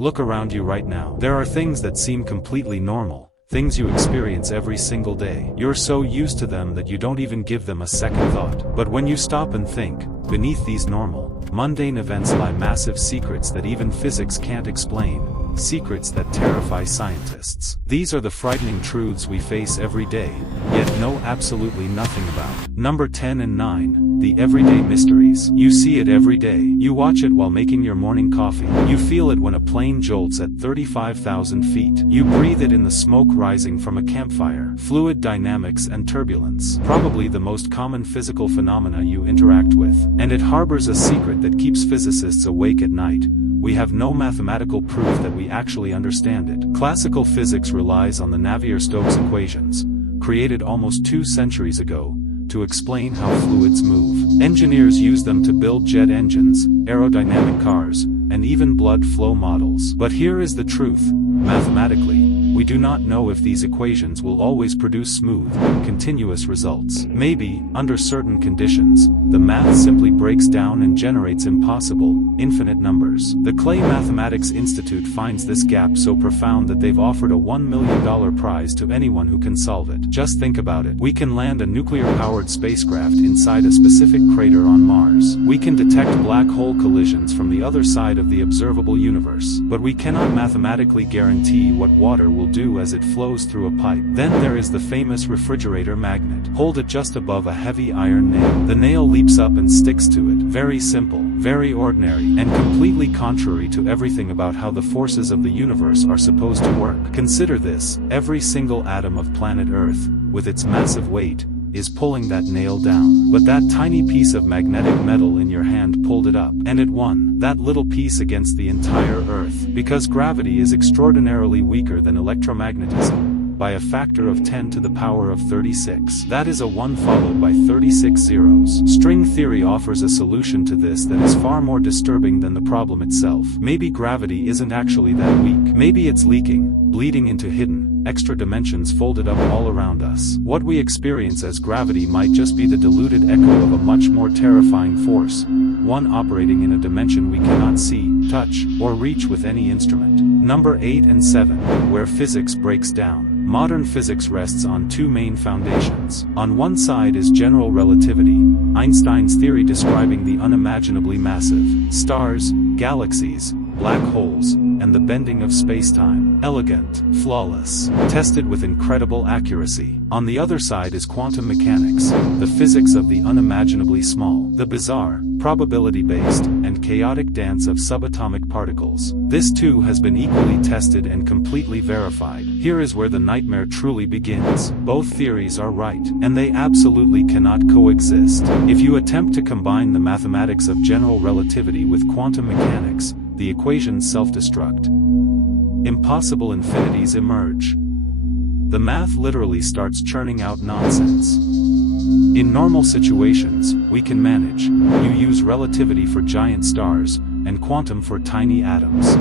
Look around you right now. There are things that seem completely normal, things you experience every single day. You're so used to them that you don't even give them a second thought. But when you stop and think, beneath these normal, mundane events lie massive secrets that even physics can't explain. Secrets that terrify scientists. These are the frightening truths we face every day, yet know absolutely nothing about. Number 10 and 9, the everyday mysteries. You see it every day. You watch it while making your morning coffee. You feel it when a plane jolts at 35,000 feet. You breathe it in the smoke rising from a campfire. Fluid dynamics and turbulence. Probably the most common physical phenomena you interact with. And it harbors a secret that keeps physicists awake at night. We have no mathematical proof that we actually understand it. Classical physics relies on the Navier-Stokes equations, created almost 2 centuries ago, to explain how fluids move. Engineers use them to build jet engines, aerodynamic cars, and even blood flow models. But here is the truth. Mathematically, we do not know if these equations will always produce smooth, continuous results. Maybe, under certain conditions, the math simply breaks down and generates impossible, infinite numbers. The Clay Mathematics Institute finds this gap so profound that they've offered a $1 million prize to anyone who can solve it. Just think about it. We can land a nuclear-powered spacecraft inside a specific crater on Mars. We can detect black hole collisions from the other side of the observable universe. But we cannot mathematically guarantee what water will do as it flows through a pipe. Then there is the famous refrigerator magnet. Hold it just above a heavy iron nail. The nail leaps up and sticks to it. Very simple, very ordinary, and completely contrary to everything about how the forces of the universe are supposed to work. Consider this: every single atom of planet Earth, with its massive weight, is pulling that nail down. But that tiny piece of magnetic metal in your hand pulled it up, and it won. That little piece against the entire Earth. Because gravity is extraordinarily weaker than electromagnetism, by a factor of 10 to the power of 36. That is a 1 followed by 36 zeros. String theory offers a solution to this that is far more disturbing than the problem itself. Maybe gravity isn't actually that weak. Maybe it's leaking, bleeding into hidden, extra dimensions folded up all around us. What we experience as gravity might just be the diluted echo of a much more terrifying force, one operating in a dimension we cannot see, touch, or reach with any instrument. Number 8 and 7, where physics breaks down. Modern physics rests on 2 main foundations. On one side is general relativity, Einstein's theory describing the unimaginably massive stars, galaxies, black holes, and the bending of space-time. Elegant, flawless, tested with incredible accuracy. On the other side is quantum mechanics, the physics of the unimaginably small, the bizarre, probability-based, and chaotic dance of subatomic particles. This too has been equally tested and completely verified. Here is where the nightmare truly begins. Both theories are right, and they absolutely cannot coexist. If you attempt to combine the mathematics of general relativity with quantum mechanics, the equations self-destruct. Impossible infinities emerge. The math literally starts churning out nonsense. In normal situations, we can manage. You use relativity for giant stars, and quantum for tiny atoms.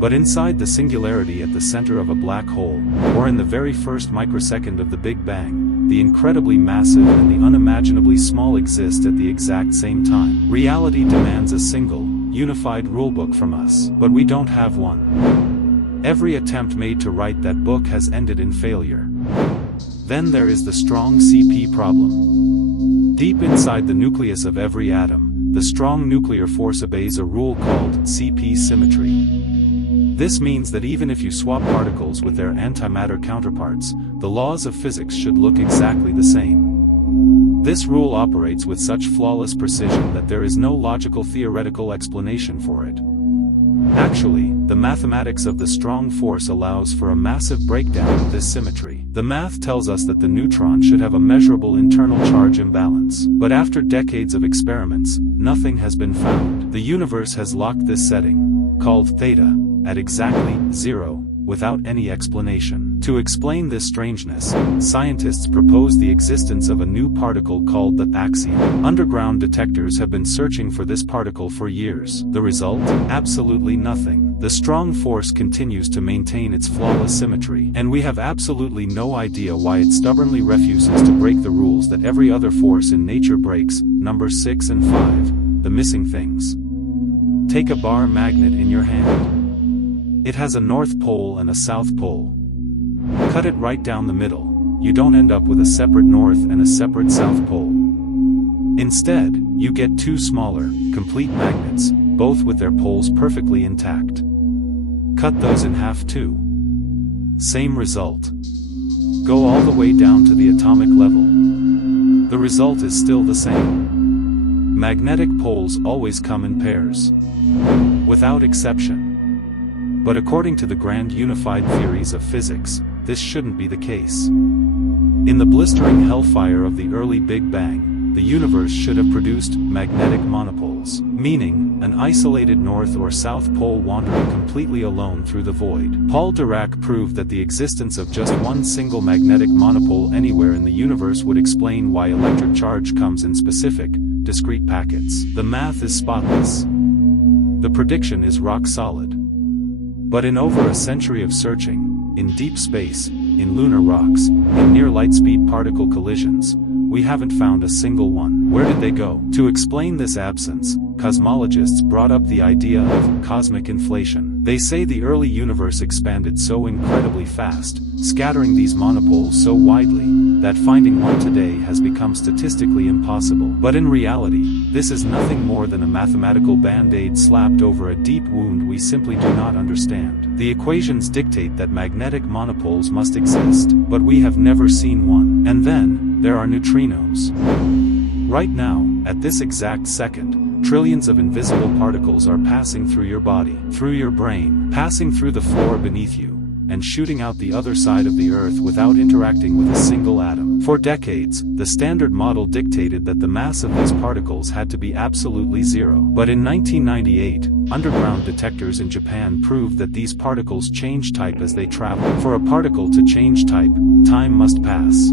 But inside the singularity at the center of a black hole, or in the very first microsecond of the Big Bang, the incredibly massive and the unimaginably small exist at the exact same time. Reality demands a single, unified rulebook from us, but we don't have one. Every attempt made to write that book has ended in failure. Then there is the strong CP problem. Deep inside the nucleus of every atom, the strong nuclear force obeys a rule called CP symmetry. This means that even if you swap particles with their antimatter counterparts, the laws of physics should look exactly the same. This rule operates with such flawless precision that there is no logical theoretical explanation for it. Actually, the mathematics of the strong force allows for a massive breakdown of this symmetry. The math tells us that the neutron should have a measurable internal charge imbalance. But after decades of experiments, nothing has been found. The universe has locked this setting, called theta, at exactly 0, without any explanation. To explain this strangeness, scientists propose the existence of a new particle called the axion. Underground detectors have been searching for this particle for years. The result? Absolutely nothing. The strong force continues to maintain its flawless symmetry, and we have absolutely no idea why it stubbornly refuses to break the rules that every other force in nature breaks. Number 6 and 5. The missing things. Take a bar magnet in your hand. It has a north pole and a south pole. Cut it right down the middle, you don't end up with a separate north and a separate south pole. Instead, you get two smaller, complete magnets, both with their poles perfectly intact. Cut those in half too. Same result. Go all the way down to the atomic level. The result is still the same. Magnetic poles always come in pairs. Without exception. But according to the grand unified theories of physics, this shouldn't be the case. In the blistering hellfire of the early Big Bang, the universe should have produced magnetic monopoles, meaning an isolated north or south pole wandering completely alone through the void. Paul Dirac proved that the existence of just one single magnetic monopole anywhere in the universe would explain why electric charge comes in specific, discrete packets. The math is spotless. The prediction is rock solid. But in over a century of searching, in deep space, in lunar rocks, in near light-speed particle collisions, we haven't found a single one. Where did they go? To explain this absence, cosmologists brought up the idea of cosmic inflation. They say the early universe expanded so incredibly fast, scattering these monopoles so widely, that finding one today has become statistically impossible. But in reality, this is nothing more than a mathematical band-aid slapped over a deep wound we simply do not understand. The equations dictate that magnetic monopoles must exist, but we have never seen one. And then, there are neutrinos. Right now, at this exact second, trillions of invisible particles are passing through your body, through your brain, passing through the floor beneath you, and shooting out the other side of the Earth without interacting with a single atom. For decades, the Standard Model dictated that the mass of these particles had to be absolutely zero. But in 1998, underground detectors in Japan proved that these particles change type as they travel. For a particle to change type, time must pass.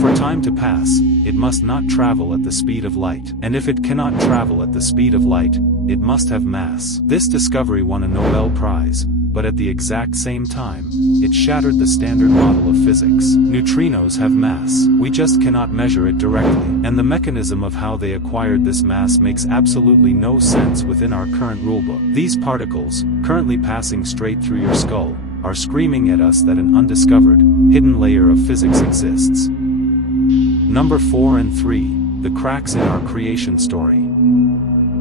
For time to pass, it must not travel at the speed of light. And if it cannot travel at the speed of light, it must have mass. This discovery won a Nobel Prize, but at the exact same time, it shattered the standard model of physics. Neutrinos have mass. We just cannot measure it directly. And the mechanism of how they acquired this mass makes absolutely no sense within our current rulebook. These particles, currently passing straight through your skull, are screaming at us that an undiscovered, hidden layer of physics exists. Number 4 and 3, the cracks in our creation story.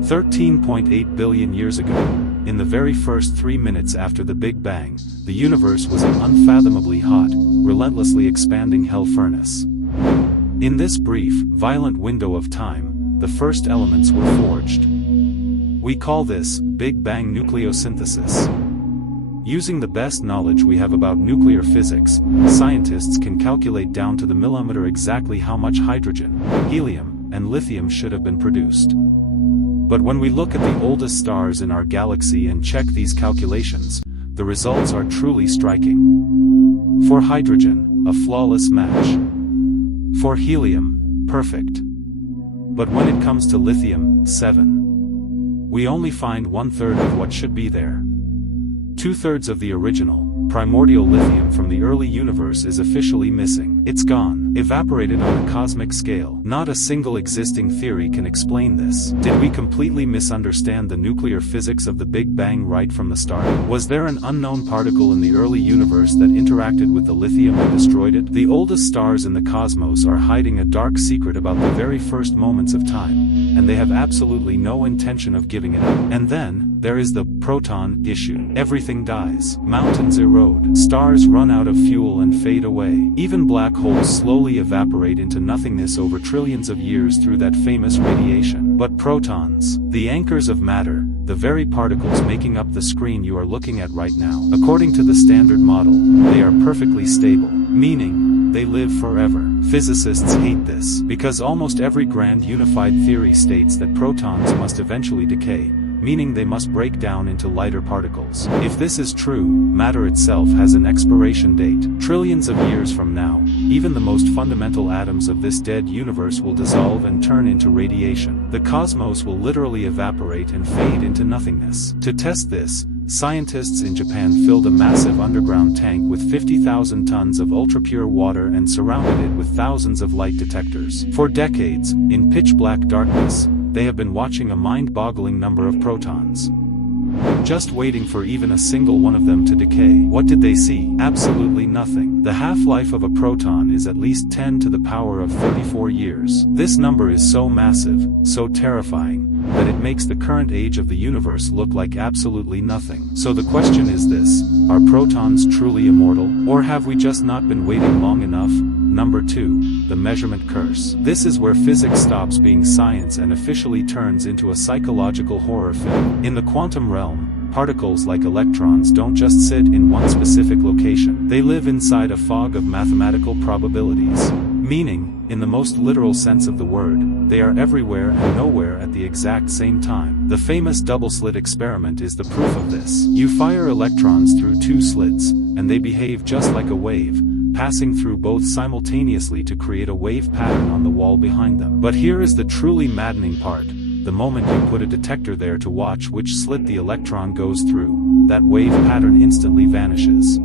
13.8 billion years ago, in the very first 3 minutes after the Big Bang, the universe was an unfathomably hot, relentlessly expanding hell furnace. In this brief, violent window of time, the first elements were forged. We call this Big Bang nucleosynthesis. Using the best knowledge we have about nuclear physics, scientists can calculate down to the millimeter exactly how much hydrogen, helium, and lithium should have been produced. But when we look at the oldest stars in our galaxy and check these calculations, the results are truly striking. For hydrogen, a flawless match. For helium, perfect. But when it comes to lithium, 7. We only find 1/3 of what should be there. 2/3 of the original, primordial lithium from the early universe is officially missing. It's gone, evaporated on a cosmic scale. Not a single existing theory can explain this. Did we completely misunderstand the nuclear physics of the Big Bang right from the start? Was there an unknown particle in the early universe that interacted with the lithium and destroyed it? The oldest stars in the cosmos are hiding a dark secret about the very first moments of time, and they have absolutely no intention of giving it up. And then, there is the proton issue. Everything dies. Mountains erode. Stars run out of fuel and fade away. Even black holes slowly evaporate into nothingness over trillions of years through that famous radiation. But protons, the anchors of matter, the very particles making up the screen you are looking at right now, according to the Standard Model, they are perfectly stable, meaning they live forever. Physicists hate this, because almost every grand unified theory states that protons must eventually decay, meaning they must break down into lighter particles. If this is true, matter itself has an expiration date. Trillions of years from now, even the most fundamental atoms of this dead universe will dissolve and turn into radiation. The cosmos will literally evaporate and fade into nothingness. To test this, scientists in Japan filled a massive underground tank with 50,000 tons of ultra-pure water and surrounded it with thousands of light detectors. For decades, in pitch-black darkness, they have been watching a mind-boggling number of protons. just waiting for even a single one of them to decay. What did they see? Absolutely nothing. The half-life of a proton is at least 10 to the power of 34 years. This number is so massive, so terrifying, that it makes the current age of the universe look like absolutely nothing. So the question is this: are protons truly immortal? Or have we just not been waiting long enough? Number 2, the measurement curse. This is where physics stops being science and officially turns into a psychological horror film. In the quantum realm, particles like electrons don't just sit in one specific location. They live inside a fog of mathematical probabilities. Meaning, in the most literal sense of the word, they are everywhere and nowhere at the exact same time. The famous double-slit experiment is the proof of this. You fire electrons through 2 slits, and they behave just like a wave, passing through both simultaneously to create a wave pattern on the wall behind them. But here is the truly maddening part. The moment you put a detector there to watch which slit the electron goes through, that wave pattern instantly vanishes.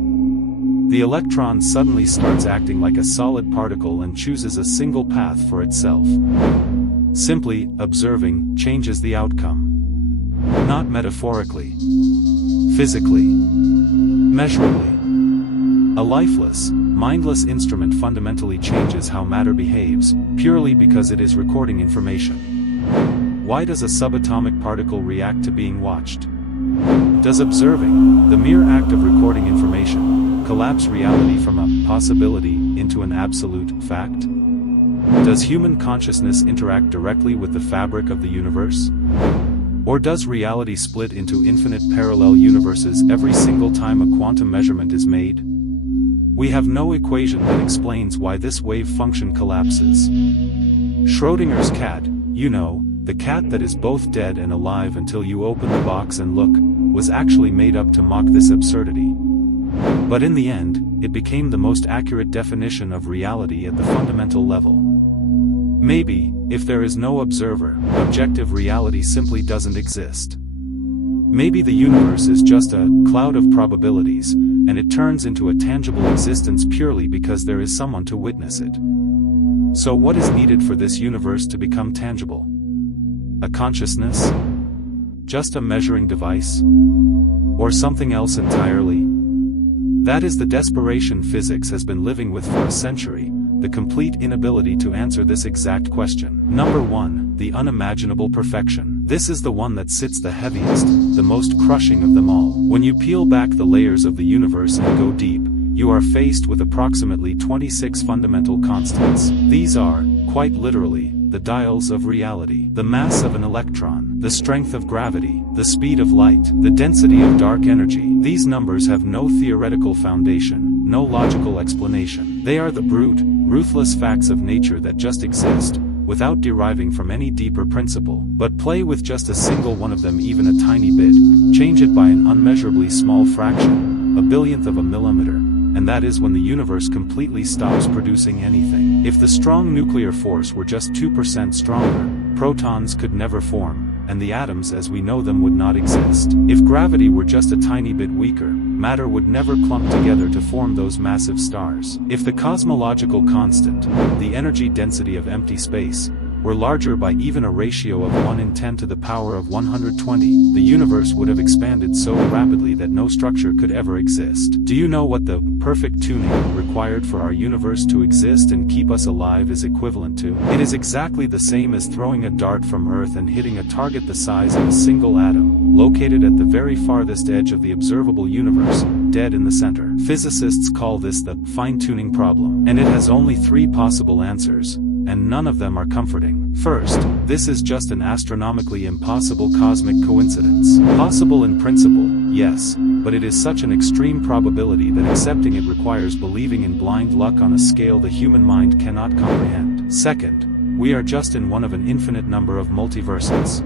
The electron suddenly starts acting like a solid particle and chooses a single path for itself. Simply observing changes the outcome. Not metaphorically. Physically. Measurably. A lifeless, mindless instrument fundamentally changes how matter behaves, purely because it is recording information. Why does a subatomic particle react to being watched? Does observing, the mere act of recording information, collapse reality from a possibility into an absolute fact? Does human consciousness interact directly with the fabric of the universe? Or does reality split into infinite parallel universes every single time a quantum measurement is made? We have no equation that explains why this wave function collapses. Schrödinger's cat, you know, the cat that is both dead and alive until you open the box and look, was actually made up to mock this absurdity. But in the end, it became the most accurate definition of reality at the fundamental level. Maybe, if there is no observer, objective reality simply doesn't exist. Maybe the universe is just a cloud of probabilities, and it turns into a tangible existence purely because there is someone to witness it. So what is needed for this universe to become tangible? A consciousness? Just a measuring device? Or something else entirely? That is the desperation physics has been living with for a century, the complete inability to answer this exact question. Number 1, the unimaginable perfection. This is the one that sits the heaviest, the most crushing of them all. When you peel back the layers of the universe and go deep, you are faced with approximately 26 fundamental constants. These are, quite literally, the dials of reality. The mass of an electron, the strength of gravity, the speed of light, the density of dark energy. These numbers have no theoretical foundation, no logical explanation. They are the brute, ruthless facts of nature that just exist, without deriving from any deeper principle. But play with just a single one of them, even a tiny bit, change it by an unmeasurably small fraction, a billionth of a millimeter, and that is when the universe completely stops producing anything. If the strong nuclear force were just 2% stronger, protons could never form, and the atoms as we know them would not exist. If gravity were just a tiny bit weaker, matter would never clump together to form those massive stars. If the cosmological constant, the energy density of empty space, were larger by even a ratio of 1 in 10 to the power of 120, the universe would have expanded so rapidly that no structure could ever exist. Do you know what the perfect tuning required for our universe to exist and keep us alive is equivalent to? It is exactly the same as throwing a dart from Earth and hitting a target the size of a single atom, located at the very farthest edge of the observable universe, dead in the center. Physicists call this the fine-tuning problem, and it has only 3 possible answers, and none of them are comforting. First, this is just an astronomically impossible cosmic coincidence. Possible in principle, yes, but it is such an extreme probability that accepting it requires believing in blind luck on a scale the human mind cannot comprehend. Second, we are just in one of an infinite number of multiverses.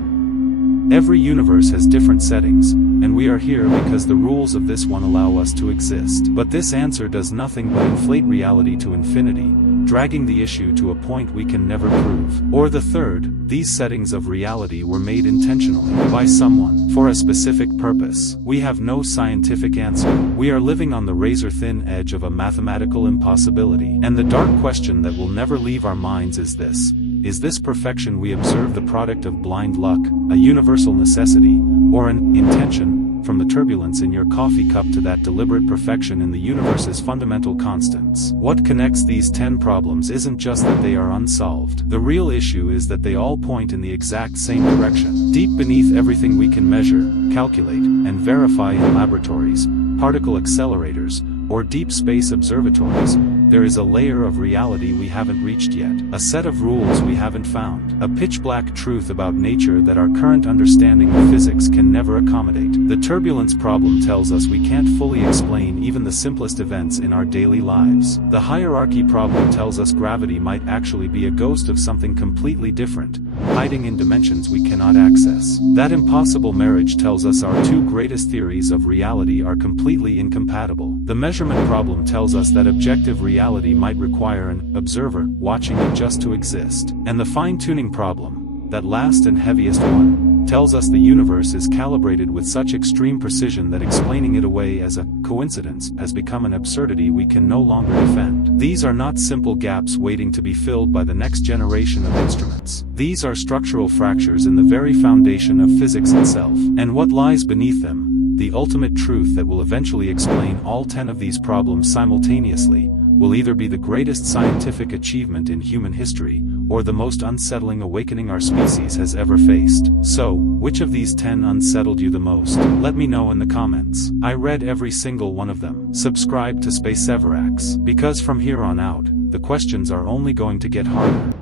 Every universe has different settings, and we are here because the rules of this one allow us to exist. But this answer does nothing but inflate reality to infinity, dragging the issue to a point we can never prove. Or the third, these settings of reality were made intentionally, by someone, for a specific purpose. We have no scientific answer. We are living on the razor-thin edge of a mathematical impossibility. And the dark question that will never leave our minds is this: is this perfection we observe the product of blind luck, a universal necessity, or an intention, from the turbulence in your coffee cup to that deliberate perfection in the universe's fundamental constants. What connects these 10 problems isn't just that they are unsolved. The real issue is that they all point in the exact same direction. Deep beneath everything we can measure, calculate, and verify in laboratories, particle accelerators, or deep space observatories, there is a layer of reality we haven't reached yet, a set of rules we haven't found, a pitch-black truth about nature that our current understanding of physics can never accommodate. The turbulence problem tells us we can't fully explain even the simplest events in our daily lives. The hierarchy problem tells us gravity might actually be a ghost of something completely different, hiding in dimensions we cannot access. That impossible marriage tells us our two greatest theories of reality are completely incompatible. The measurement problem tells us that objective reality might require an observer watching it just to exist. And the fine-tuning problem, that last and heaviest one, tells us the universe is calibrated with such extreme precision that explaining it away as a coincidence has become an absurdity we can no longer defend. These are not simple gaps waiting to be filled by the next generation of instruments. These are structural fractures in the very foundation of physics itself. And what lies beneath them, the ultimate truth that will eventually explain all 10 of these problems simultaneously, will either be the greatest scientific achievement in human history, or the most unsettling awakening our species has ever faced. So, which of these 10 unsettled you the most? Let me know in the comments. I read every single one of them. Subscribe to Spacevorax, because from here on out, the questions are only going to get harder.